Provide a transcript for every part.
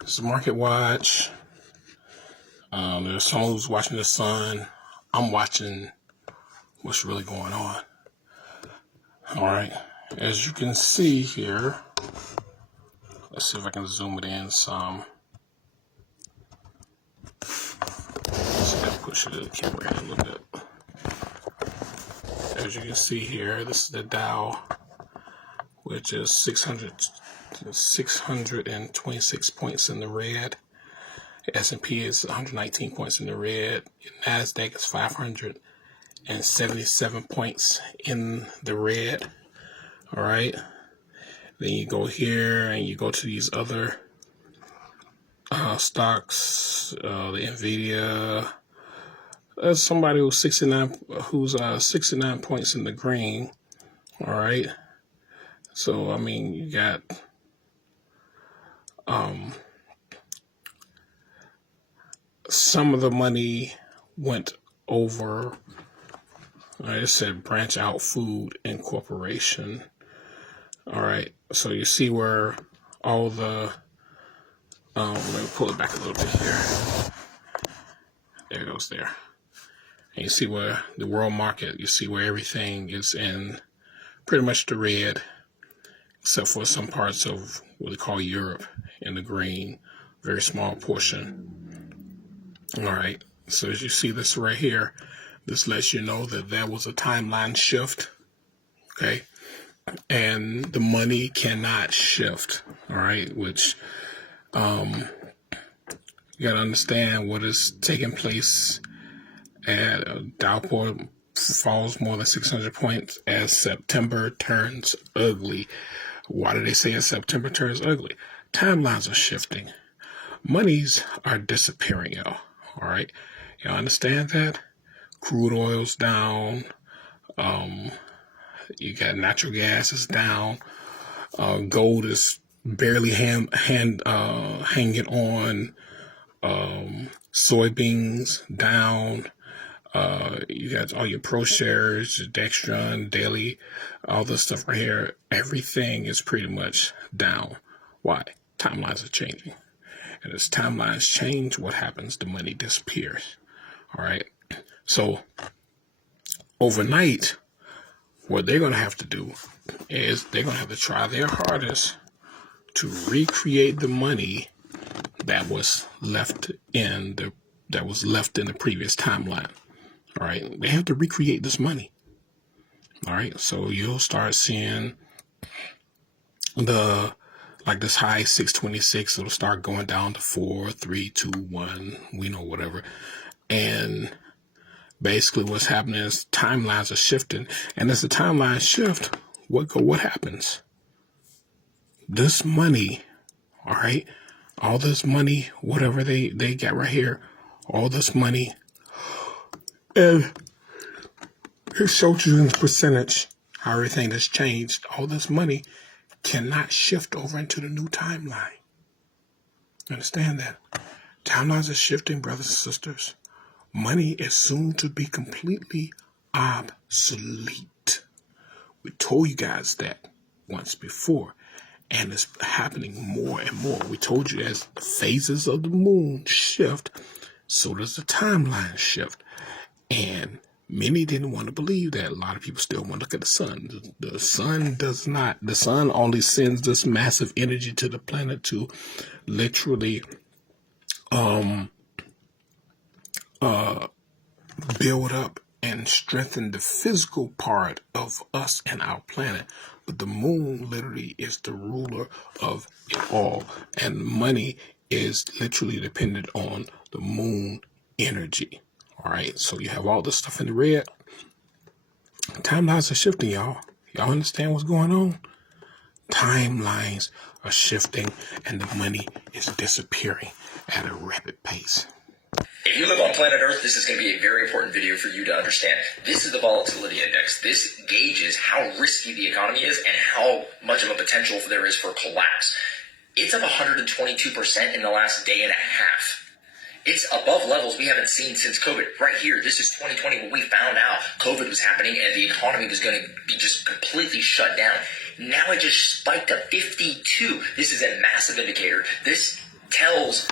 It's Market Watch. There's someone who's watching the sun. I'm watching what's really going on. All right. As you can see here, let's see if I can zoom it in some. Let's see if I can push the camera in a little bit. As you can see here, this is the Dow, which is 626 points in the red. S&P is 119 points in the red. NASDAQ is 577 points in the red. All right. Then you go here and you go to these other stocks. The Nvidia. There's somebody who's 69 points in the green. All right. So I mean, you got some of the money went over. It said Branch Out Food Incorporation. All right, so you see where all the let me pull it back a little bit here. There it goes there. And you see where the world market, you see where everything is in pretty much the red, except for some parts of what they call Europe in the green, very small portion. All right, so as you see this right here, this lets you know that there was a timeline shift, okay? And the money cannot shift, all right? Which you got to understand what is taking place at Dow falls more than 600 points as September turns ugly. Why do they say as September turns ugly? Timelines are shifting. Monies are disappearing, y'all. All right, y'all understand that? Crude oil's down. You got natural gas is down. Gold is barely hanging on. Soybeans down. You got all your pro shares, your Dextron, Daily, all this stuff right here. Everything is pretty much down. Why? Timelines are changing. And as timelines change, what happens? The money disappears. All right. So overnight, what they're going to have to do is they're going to have to try their hardest to recreate the money that was left in the previous timeline. All right. They have to recreate this money. All right. So you'll start seeing this high 626, it'll start going down to 4, 3, 2, 1, whatever. And basically what's happening is timelines are shifting. And as the timelines shift, what happens? This money, all right, all this money, whatever they got right here, all this money, and it shows you in percentage how everything has changed. All this money cannot shift over into the new timeline. Understand that? Timelines are shifting, brothers and sisters. Money is soon to be completely obsolete. We told you guys that once before, and it's happening more and more. We told you as the phases of the moon shift, so does the timeline shift. And many didn't want to believe that. A lot of people still want to look at the sun. The sun does not. The sun only sends this massive energy to the planet to literally build up and strengthen the physical part of us and our planet. But the moon literally is the ruler of it all. And money is literally dependent on the moon energy. All right, so you have all this stuff in the red. Timelines are shifting, y'all. Y'all understand what's going on? Timelines are shifting and the money is disappearing at a rapid pace. If you live on planet Earth, this is going to be a very important video for you to understand. This is the volatility index. This gauges how risky the economy is and how much of a potential there is for collapse. It's up 122% in the last day and a half. It's above levels we haven't seen since COVID. Right here, this is 2020 when we found out COVID was happening and the economy was going to be just completely shut down. Now it just spiked to 52. This is a massive indicator. This tells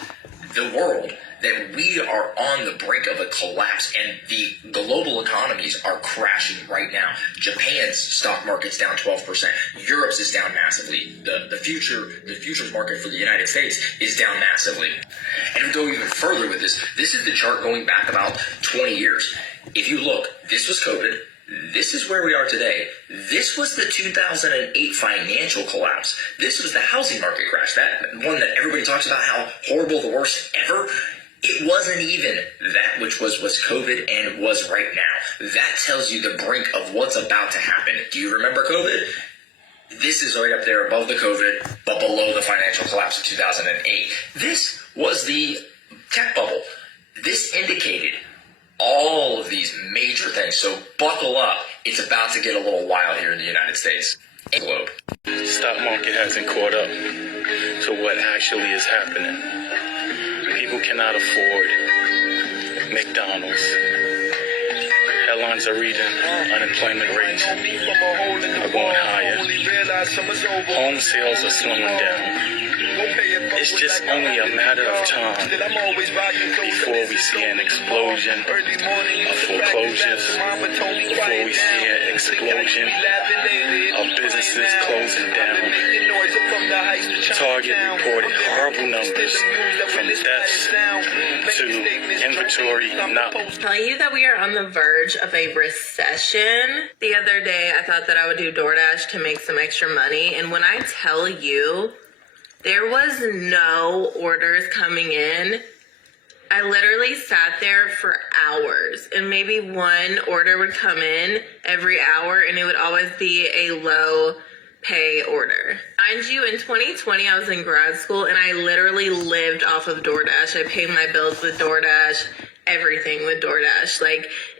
the world that we are on the brink of a collapse, and the global economies are crashing right now. Japan's stock market's down 12%. Europe's is down massively. The futures market for the United States is down massively. And to go even further with this is the chart going back about 20 years. If you look, this was COVID. This is where we are today. This was the 2008 financial collapse. This was the housing market crash. That one that everybody talks about, how horrible, the worst ever. It wasn't even that which was COVID and was right now. That tells you the brink of what's about to happen. Do you remember COVID? This is right up there above the COVID, but below the financial collapse of 2008. This was the tech bubble. This indicated all of these major things. So buckle up. It's about to get a little wild here in the United States. Globe. The stock market hasn't caught up to what actually is happening. People cannot afford McDonald's. Headlines are reading unemployment rates are going higher. Home sales are slowing down. It's just only a matter of time before we see an explosion of foreclosures, before we see an explosion of businesses closing down. Target reported horrible numbers from deaths to inventory not. Tell you that we are on the verge of a recession. The other day, I thought that I would do DoorDash to make some extra money. And when I tell you, there was no orders coming in. I literally sat there for hours, and maybe one order would come in every hour, and it would always be a low pay order. Mind you, in 2020, I was in grad school, and I literally lived off of DoorDash. I paid my bills with DoorDash, everything with DoorDash.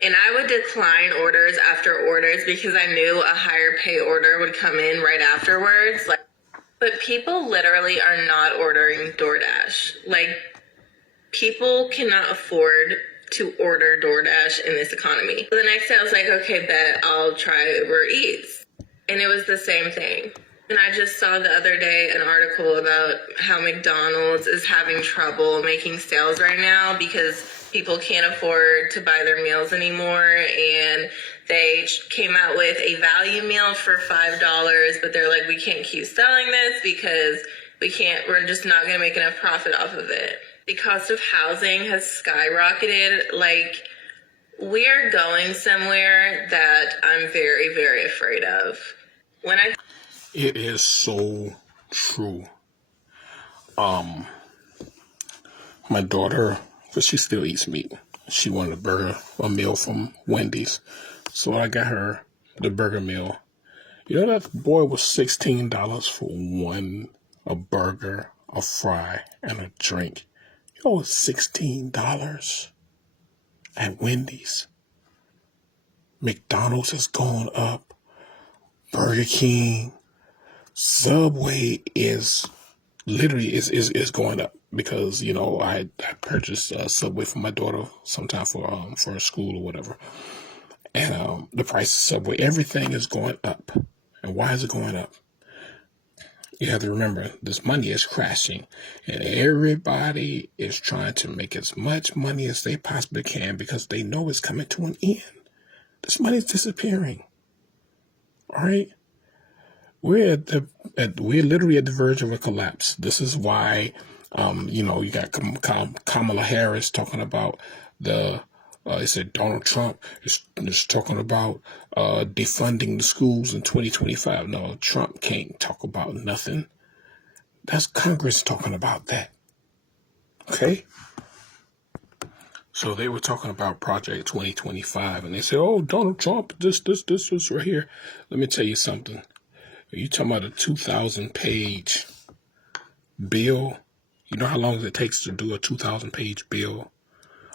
And I would decline orders after orders because I knew a higher pay order would come in right afterwards. But people literally are not ordering DoorDash. People cannot afford to order DoorDash in this economy. So the next day I was like, okay, bet I'll try Uber Eats. And it was the same thing. And I just saw the other day an article about how McDonald's is having trouble making sales right now because people can't afford to buy their meals anymore. And they came out with a value meal for $5, but they're like, we can't keep selling this because we're just not going to make enough profit off of it. The cost of housing has skyrocketed. We are going somewhere that I'm very, very afraid of. It is so true. My daughter, but she still eats meat. She wanted a meal from Wendy's. So I got her the burger meal. You know, that boy was $16 for a burger, a fry, and a drink. You know, it's $16 at Wendy's. McDonald's has gone up. Burger King, Subway is literally is going up because, you know, I purchased Subway for my daughter sometime for her school or whatever. And the price of Subway, everything is going up. And why is it going up? You have to remember, this money is crashing. And everybody is trying to make as much money as they possibly can because they know it's coming to an end. This money is disappearing. All right? We're literally at the verge of a collapse. This is why, you got Kamala Harris talking about they said Donald Trump is talking about defunding the schools in 2025. No, Trump can't talk about nothing. That's Congress talking about that. Okay? So they were talking about Project 2025, and they said, oh, Donald Trump, this right here. Let me tell you something. You talking about a 2,000-page bill? You know how long it takes to do a 2,000-page bill?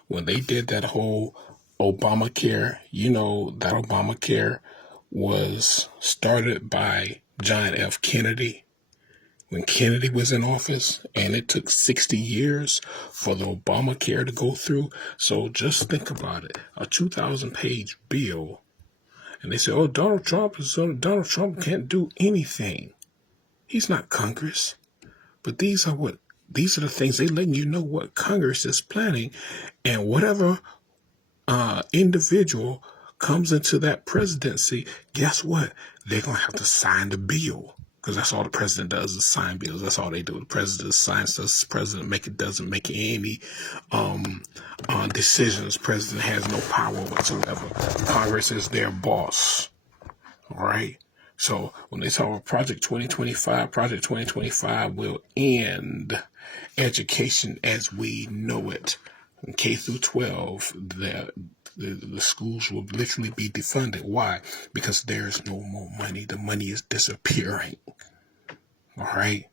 When they did that whole Obamacare, you know that Obamacare was started by John F. Kennedy when Kennedy was in office, and it took 60 years for the Obamacare to go through. So just think about it. A 2,000-page bill And they say, oh, Donald Trump can't do anything. He's not Congress. But these are the things they letting you know what Congress is planning. And whatever individual comes into that presidency, guess what? They're going to have to sign the bill. Because that's all the president does is sign bills. That's all they do. The president signs this. The president doesn't make any decisions. The president has no power whatsoever. Congress is their boss. All right? So when they talk about Project 2025 will end education as we know it. In K through 12, the schools will literally be defunded. Why? Because there is no more money. The money is disappearing. All right?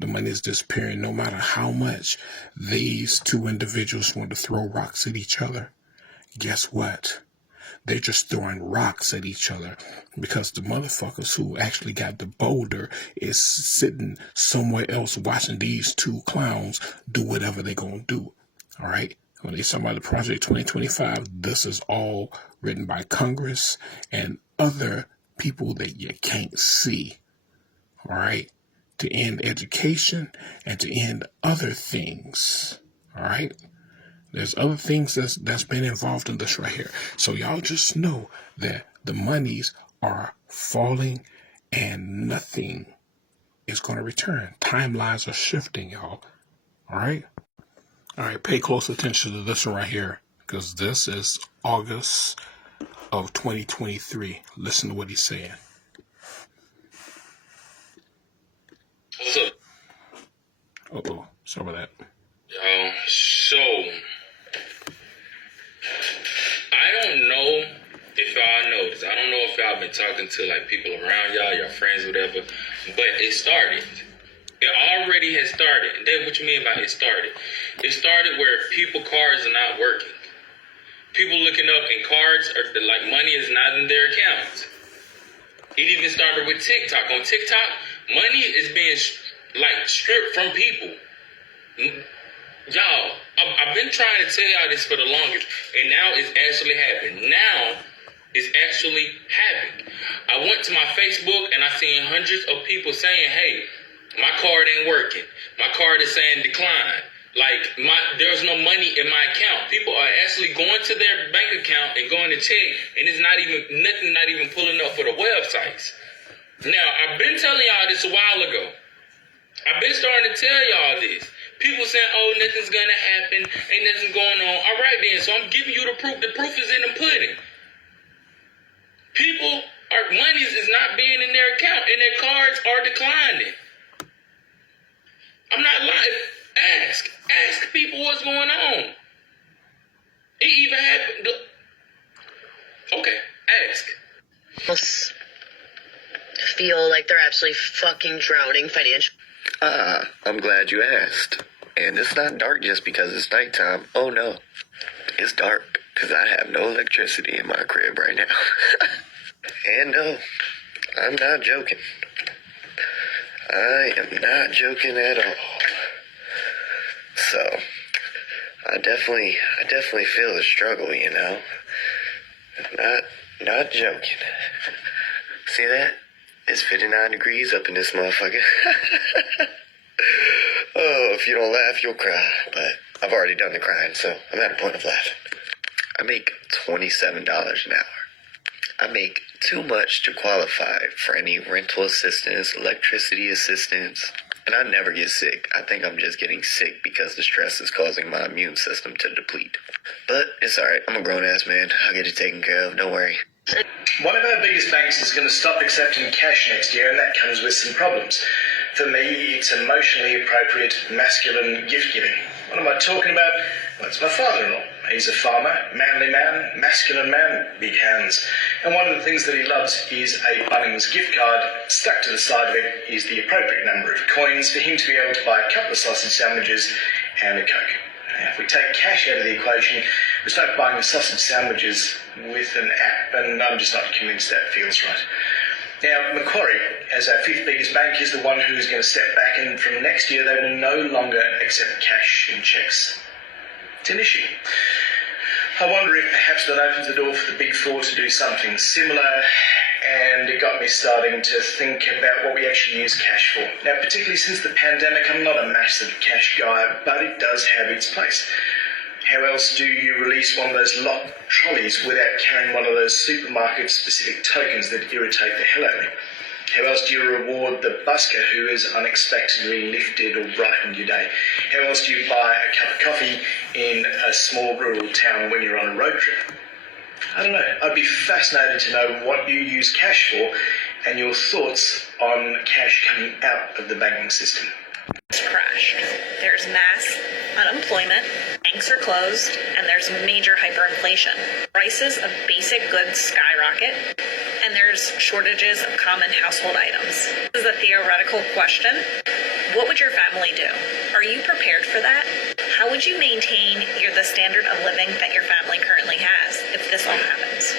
The money is disappearing no matter how much these two individuals want to throw rocks at each other. Guess what? They're just throwing rocks at each other because the motherfuckers who actually got the boulder is sitting somewhere else watching these two clowns do whatever they're going to do. All right? When they talk about the Project 2025, this is all written by Congress and other people that you can't see. All right? To end education and to end other things. All right? There's other things that's been involved in this right here. So y'all just know that the monies are falling and nothing is going to return. Timelines are shifting, y'all. All right? All right, pay close attention to this one right here, because this is August of 2023. Listen to what he's saying. What's up? Uh-oh, sorry about that. So, I don't know if y'all know this. I don't know if y'all been talking to, like, people around y'all, your friends, whatever, but it started. It already has started. That's what you mean by it started. It started where cars are not working. People looking up and cards are like money is not in their accounts. It even started with TikTok. On TikTok, money is being like stripped from people. Y'all, I've been trying to tell y'all this for the longest, and now it's actually happening. Now it's actually happening. I went to my Facebook and I seen hundreds of people saying, hey, my card ain't working. My card is saying decline. Like, there's no money in my account. People are actually going to their bank account and going to check, and it's not even pulling up for the websites. Now, I've been telling y'all this a while ago. I've been starting to tell y'all this. People saying, oh, nothing's gonna happen, ain't nothing going on. All right then, so I'm giving you the proof. The proof is in the pudding. Money is not being in their account, and their cards are declining. I'm not lying. Ask people what's going on. It even happened. Okay, ask. Feel like they're absolutely fucking drowning financially. I'm glad you asked. And it's not dark just because it's nighttime. Oh no, it's dark because I have no electricity in my crib right now. And no, I'm not joking. I am not joking at all. So, I definitely feel the struggle, you know. Not joking. See that? It's 59 degrees up in this motherfucker. Oh, if you don't laugh, you'll cry. But I've already done the crying, so I'm at a point of laughing. I make $27 an hour. I make too much to qualify for any rental assistance, electricity assistance, and I never get sick. I think I'm just getting sick because the stress is causing my immune system to deplete. But it's alright, I'm a grown-ass man. I'll get it taken care of, don't worry. One of our biggest banks is going to stop accepting cash next year, and that comes with some problems. For me, it's emotionally appropriate masculine gift-giving. What am I talking about? Well, it's my father-in-law. He's a farmer, manly man, masculine man, big hands. And one of the things that he loves is a Bunnings gift card. Stuck to the side of it is the appropriate number of coins for him to be able to buy a couple of sausage sandwiches and a Coke. Now, if we take cash out of the equation, we start buying the sausage sandwiches with an app, and I'm just not convinced that feels right. Now, Macquarie, as our fifth biggest bank, is the one who's going to step back, and from next year they will no longer accept cash and cheques. It's an issue. I wonder if perhaps that opens the door for the Big Four to do something similar, and it got me starting to think about what we actually use cash for. Now, particularly since the pandemic, I'm not a massive cash guy, but it does have its place. How else do you release one of those locked trolleys without carrying one of those supermarket-specific tokens that irritate the hell out of me? How else do you reward the busker who has unexpectedly lifted or brightened your day? How else do you buy a cup of coffee in a small rural town when you're on a road trip? I don't know. I'd be fascinated to know what you use cash for and your thoughts on cash coming out of the banking system. It's crashed. There's mass unemployment, banks are closed, and there's major hyperinflation. Prices of basic goods skyrocket, and there's shortages of common household items. This is a theoretical question. What would your family do? Are you prepared for that? How would you maintain the standard of living that your family currently has if this all happens?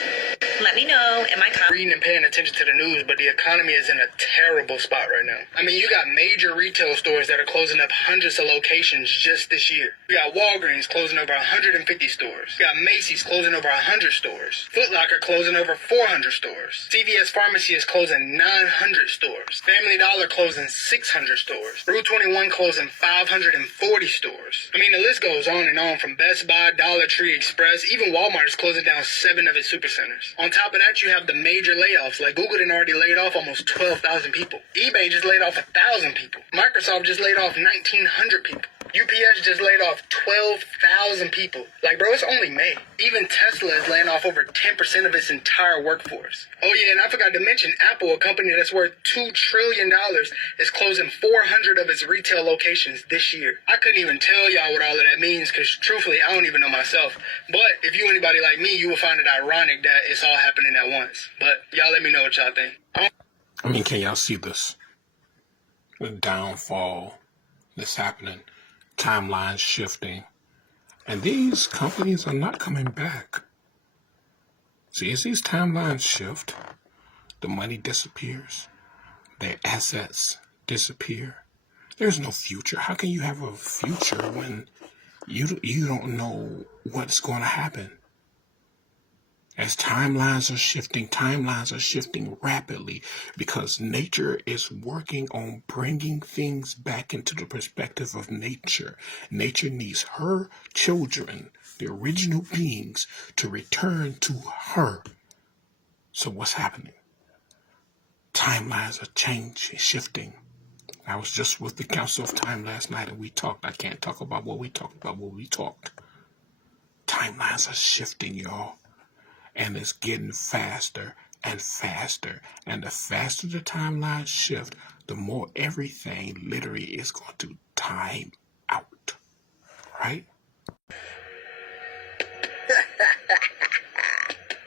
Let me know in my comments. Reading and paying attention to the news, but the economy is in a terrible spot right now. I mean, you got major retail stores that are closing up hundreds of locations just this year. You got Walgreens closing over 150 stores. You got Macy's closing over 100 stores. Foot Locker closing over 400 stores. CVS Pharmacy is closing 900 stores. Family Dollar closing 600 stores. Rue 21 closing 540 stores. I mean, the list goes on and on, from Best Buy, Dollar Tree, Express, even Walmart is closing down 7 of its supercenters. On top of that, you have the major layoffs. Like Google done already laid off almost 12,000 people. eBay just laid off 1,000 people. Microsoft just laid off 1,900 people. UPS just laid off 12,000 people. Like, bro, it's only May. Even Tesla is laying off over 10% of its entire workforce. Oh yeah, and I forgot to mention Apple, a company that's worth $2 trillion, is closing 400 of its retail locations this year. I couldn't even tell y'all what all of that means, because truthfully, I don't even know myself. But if you anybody like me, you will find it ironic that it's all happening at once. But y'all let me know what y'all think. I mean, can y'all see this? The downfall that's happening. Timelines shifting. And these companies are not coming back. See, as these timelines shift, the money disappears. Their assets disappear. There's no future. How can you have a future when you don't know what's going to happen? As timelines are shifting rapidly because nature is working on bringing things back into the perspective of nature. Nature needs her children, the original beings, to return to her. So what's happening? Timelines are changing, shifting. I was just with the Council of Time last night and we talked. I can't talk about what we talked about, what we talked. Timelines are shifting, y'all. And it's getting faster and faster. And the faster the timelines shift, the more everything literally is going to time out. Right?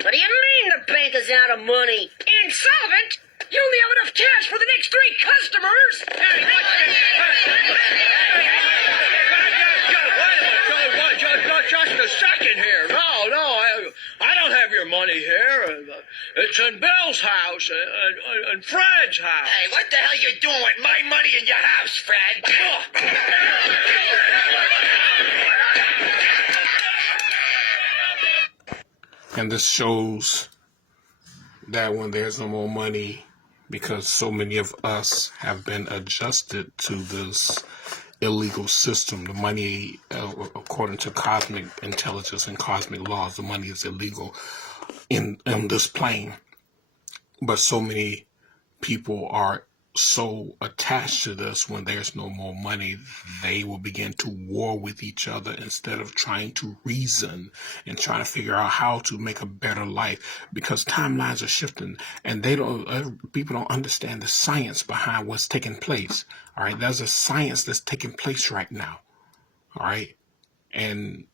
What do you mean the bank is out of money? Insolvent? You only have enough cash for the next 3 customers. Just a second here. No, I don't have your money here. It's in Bill's house and Fred's house. Hey, what the hell you doing with my money in your house, Fred? And this shows that when there's no more money, because so many of us have been adjusted to this illegal system. The money, according to cosmic intelligence and cosmic laws, the money is illegal in this plane. But so many people are so attached to this, when there's no more money, they will begin to war with each other instead of trying to reason and trying to figure out how to make a better life, because timelines are shifting and people don't understand the science behind what's taking place. All right. There's a science that's taking place right now. All right. And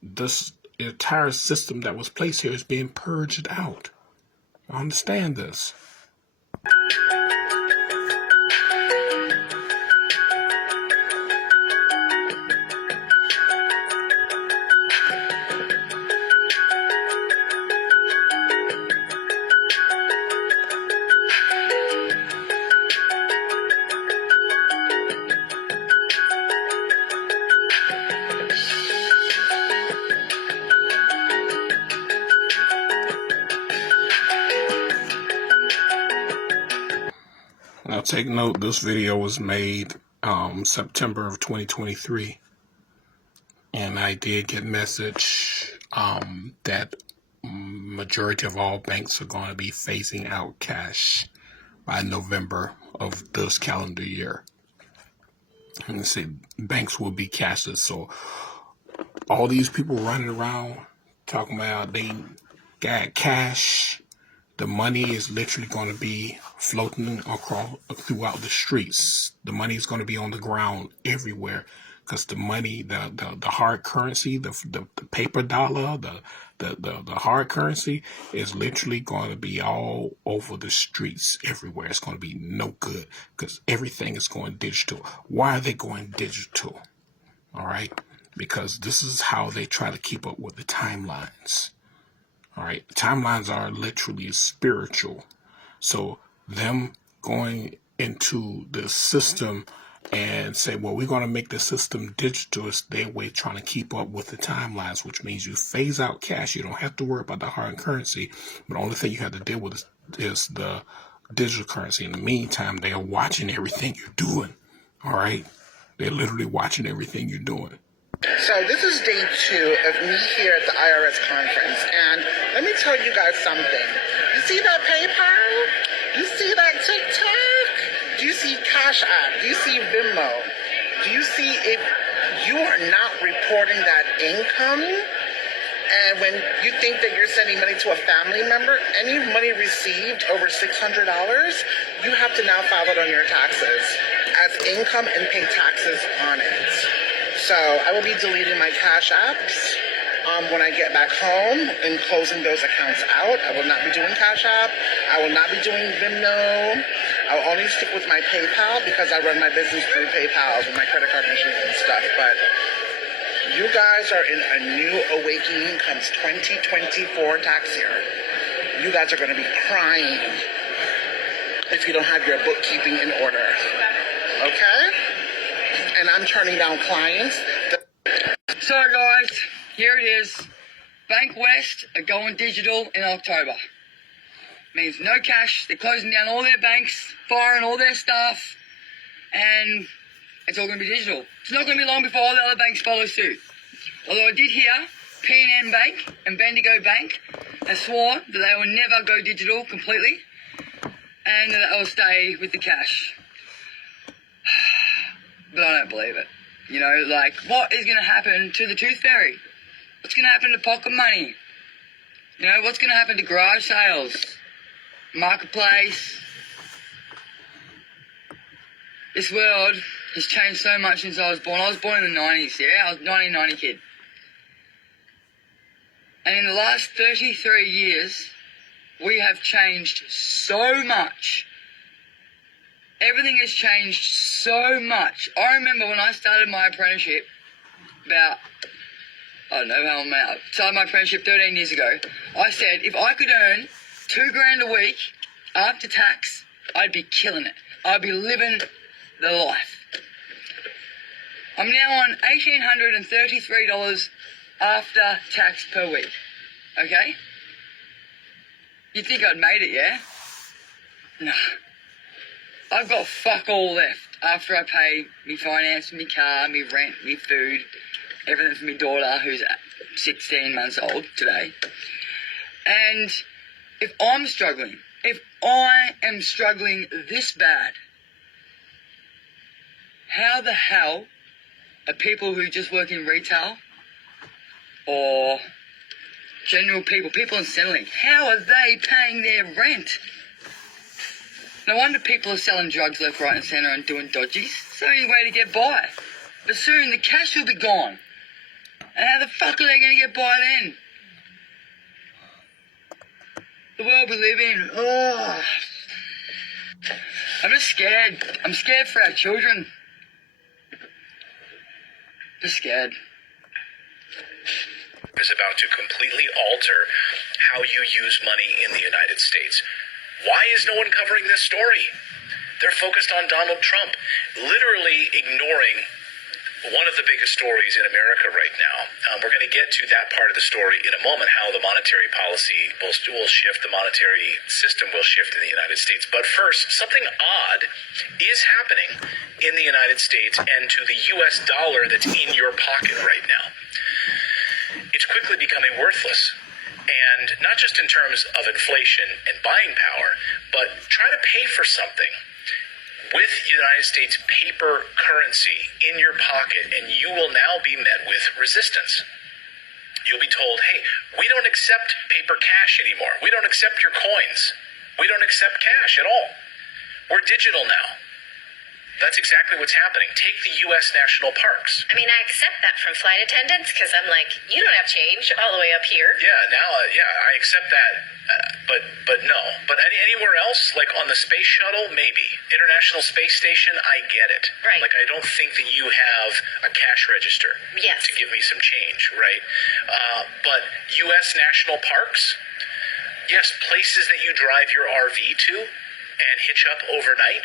this entire system that was placed here is being purged out. I understand this. take note, this video was made September of 2023. And I did get message that majority of all banks are going to be phasing out cash by November of this calendar year. And they say banks will be cashless. So all these people running around talking about they got cash, the money is literally going to be floating across throughout the streets. The money is going to be on the ground everywhere. Because the money, the hard currency, the paper dollar, the hard currency is literally going to be all over the streets everywhere. It's going to be no good because everything is going digital. Why are they going digital? All right. Because this is how they try to keep up with the timelines. All right. Timelines are literally spiritual. So them going into the system and say, well, we're going to make the system digital, is their way trying to keep up with the timelines, which means you phase out cash. You don't have to worry about the hard currency, but the only thing you have to deal with is the digital currency. In the meantime, they are watching everything you're doing. All right? They're literally watching everything you're doing. So this is day 2 of me here at the IRS conference, and let me tell you guys something. You see that PayPal? You see that TikTok? Do you see Cash App? Do you see Venmo? Do you see if you are not reporting that income? And when you think that you're sending money to a family member, any money received over $600, you have to now file it on your taxes as income and pay taxes on it. So I will be deleting my Cash Apps when I get back home and closing those accounts out. I will not be doing Cash App. I will not be doing Venmo. I will only stick with my PayPal because I run my business through PayPal with my credit card machines and stuff. But you guys are in a new awakening comes 2024 tax year. You guys are going to be crying if you don't have your bookkeeping in order. Okay? And I'm turning down clients. So guys, here it is. Bank West are going digital in October. Means no cash. They're closing down all their banks, firing all their staff, and it's all going to be digital. It's not going to be long before all the other banks follow suit. Although I did hear P&M Bank and Bendigo Bank have sworn that they will never go digital completely and that they will stay with the cash. But I don't believe it. You know, like, what is going to happen to the Tooth Fairy? What's going to happen to pocket money? You know, what's going to happen to garage sales? Marketplace? This world has changed so much since I was born. I was born in the 90s, yeah? I was a 1990 kid. And in the last 33 years, we have changed so much. Everything has changed so much. I remember when I started my apprenticeship about, I don't know how I'm out, started my apprenticeship 13 years ago. I said, if I could earn $2,000 a week after tax, I'd be killing it. I'd be living the life. I'm now on $1,833 after tax per week. Okay? You'd think I'd made it, yeah? Nah. I've got fuck all left after I pay me finance, me car, me rent, me food, everything for me daughter who's 16 months old today. And if I'm struggling, if I am struggling this bad, how the hell are people who just work in retail or general people in Centrelink, how are they paying their rent? No wonder people are selling drugs left, right and centre and doing dodgies. It's the only way to get by. But soon the cash will be gone. And how the fuck are they going to get by then? The world we live in, oh. I'm just scared. I'm scared for our children. Just scared. Is about to completely alter how you use money in the United States. Why is no one covering this story? They're focused on Donald Trump, literally ignoring one of the biggest stories in America right now. We're going to get to that part of the story in a moment, how the monetary policy will shift, the monetary system will shift in the United States. But first, something odd is happening in the United States and to the U.S. dollar that's in your pocket right now. It's quickly becoming worthless. And not just in terms of inflation and buying power, but try to pay for something with United States paper currency in your pocket, and you will now be met with resistance. You'll be told, hey, we don't accept paper cash anymore. We don't accept your coins. We don't accept cash at all. We're digital now. That's exactly what's happening. Take the U.S. national parks. I mean, I accept that from flight attendants because I'm like, you don't have change all the way up here. Yeah, now, I accept that, but no. But anywhere else, like on the space shuttle, maybe. International Space Station, I get it. Right. Like, I don't think that you have a cash register Yes. to give me some change, right? But U.S. national parks, yes, places that you drive your RV to and hitch up overnight,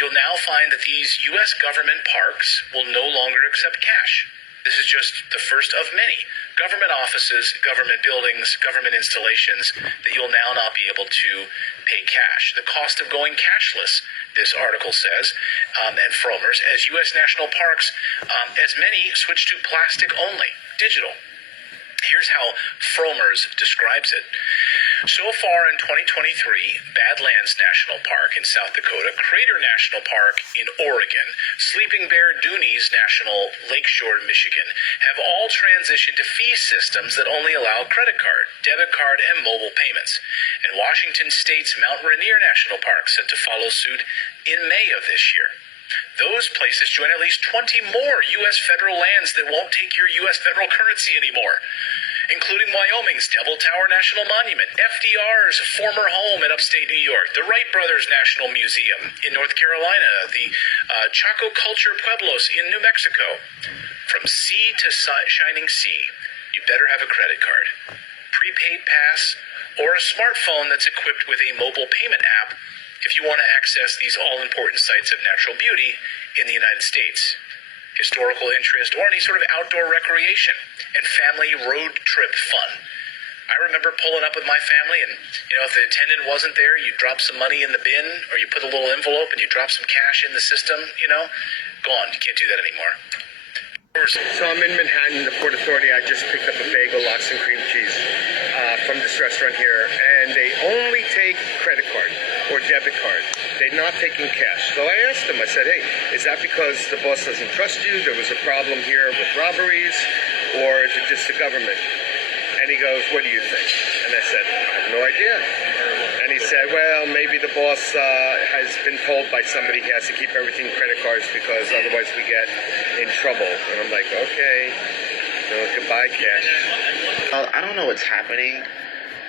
you'll now find that these U.S. government parks will no longer accept cash. This is just the first of many government offices, government buildings, government installations that you'll now not be able to pay cash. The cost of going cashless, this article says, and Frommer's, as U.S. national parks, as many switch to plastic only, digital. Here's how Frommer's describes it. So far in 2023, Badlands National Park in South Dakota, Crater National Park in Oregon, Sleeping Bear Dunes National Lakeshore, Michigan, have all transitioned to fee systems that only allow credit card, debit card, and mobile payments. And Washington State's Mount Rainier National Park set to follow suit in May of this year. Those places join at least 20 more U.S. federal lands that won't take your U.S. federal currency anymore, including Wyoming's Devil Tower National Monument, FDR's former home in upstate New York, the Wright Brothers National Museum in North Carolina, the Chaco Culture Pueblos in New Mexico. From sea to shining sea, you better have a credit card, prepaid pass, or a smartphone that's equipped with a mobile payment app if you want to access these all-important sites of natural beauty in the United States, historical interest, or any sort of outdoor recreation and family road trip fun. I remember pulling up with my family and, if the attendant wasn't there, you drop some money in the bin or you put a little envelope and you drop some cash in the system, gone. You can't do that anymore. So I'm in Manhattan, the Port Authority. I just picked up a bagel, lox and cream cheese from this restaurant here, and they only take credit card or debit card. They're not taking cash. So I asked them, I said, hey, is that because the boss doesn't trust you? There was a problem here with robberies, or is it just the government? And he goes, what do you think? And I said, I have no idea. And he said, well, maybe the boss has been told by somebody he has to keep everything credit cards because otherwise we get in trouble. And I'm like, okay, goodbye cash. I don't know what's happening.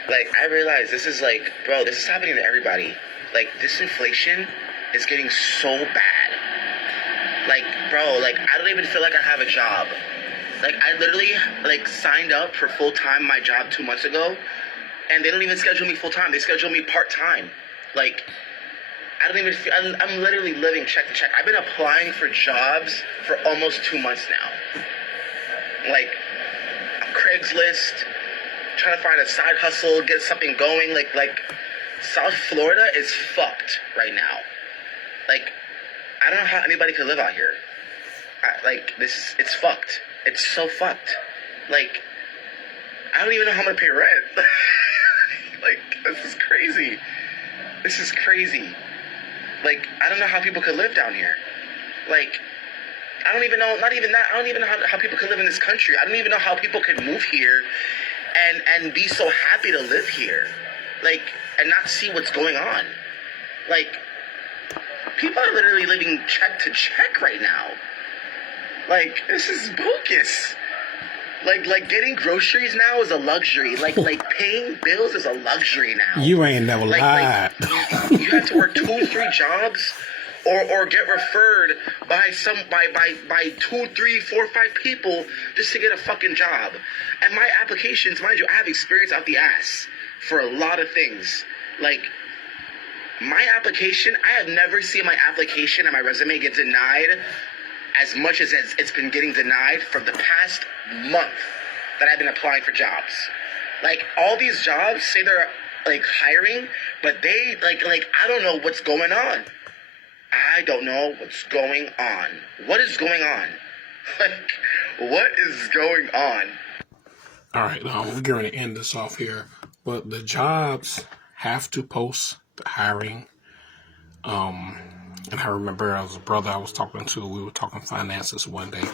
Like, I realize this is like, bro, this is happening to everybody. Like, this inflation is getting so bad. Like, bro, like, I don't even feel like I have a job. Like, I literally, signed up for full-time my job 2 months ago, and they don't even schedule me full-time. They schedule me part-time. Like, I don't even feel, I'm literally living check to check. I've been applying for jobs for almost 2 months now. Like, Craigslist, trying to find a side hustle, get something going. Like, South Florida is fucked right now. Like, I don't know how anybody could live out here. It's fucked. It's so fucked. Like, I don't even know how I'm gonna pay rent. Like, this is crazy. This is crazy. Like, I don't know how people could live down here. Like, I don't even know, not even that, I don't even know how people could live in this country. I don't even know how people could move here and be so happy to live here. Like, and not see what's going on. Like, people are literally living check to check right now. Like, this is bogus. Like getting groceries now is a luxury. Like paying bills is a luxury now. You ain't never lied. You have to work 2, 3 jobs or get referred by 2, 3, 4, 5 people just to get a fucking job. And my applications, mind you, I have experience out the ass for a lot of things. Like, my application, I have never seen my application and my resume get denied as much as it's been getting denied for the past month that I've been applying for jobs. Like, all these jobs say they're, like, hiring, but they, like, I don't know what's going on. I don't know what's going on. What is going on? Like, what is going on? All right, we're going to end this off here. But the jobs have to post the hiring. And I remember as a brother I was talking to, we were talking finances one day.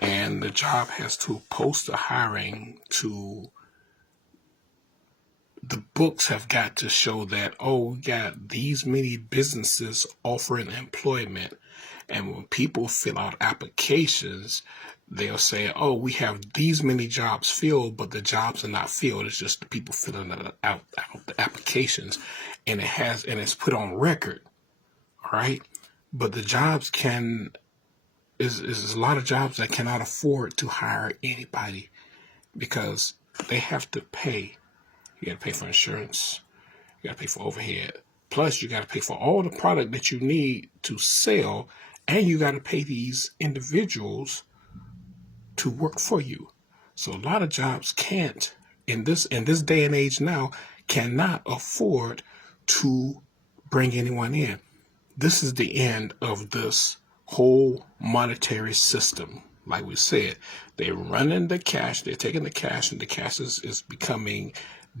And the job has to post the hiring to... The books have got to show that, oh, we got these many businesses offering employment. And when people fill out applications, they'll say, oh, we have these many jobs filled, but the jobs are not filled. It's just the people filling out the applications. And it's put on record. All right. But the jobs is a lot of jobs that cannot afford to hire anybody because they have to pay. You got to pay for insurance. You got to pay for overhead. Plus, you got to pay for all the product that you need to sell. And you got to pay these individuals to work for you. So a lot of jobs can't, in this day and age now, cannot afford to bring anyone in. This is the end of this whole monetary system. Like we said, they're running the cash. They're taking the cash, and the cash is becoming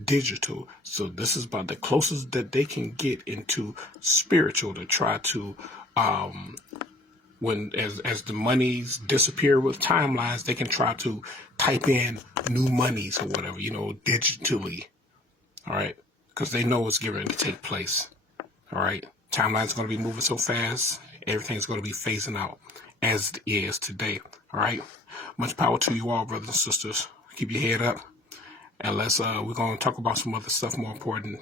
digital. So this is about the closest that they can get into spiritual to try to, as the monies disappear with timelines, they can try to type in new monies or whatever, digitally. All right. Because they know it's getting to take place. All right. Timeline's going to be moving so fast. Everything's going to be phasing out as it is today. All right. Much power to you all, brothers and sisters. Keep your head up. And we're going to talk about some other stuff more important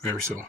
very soon.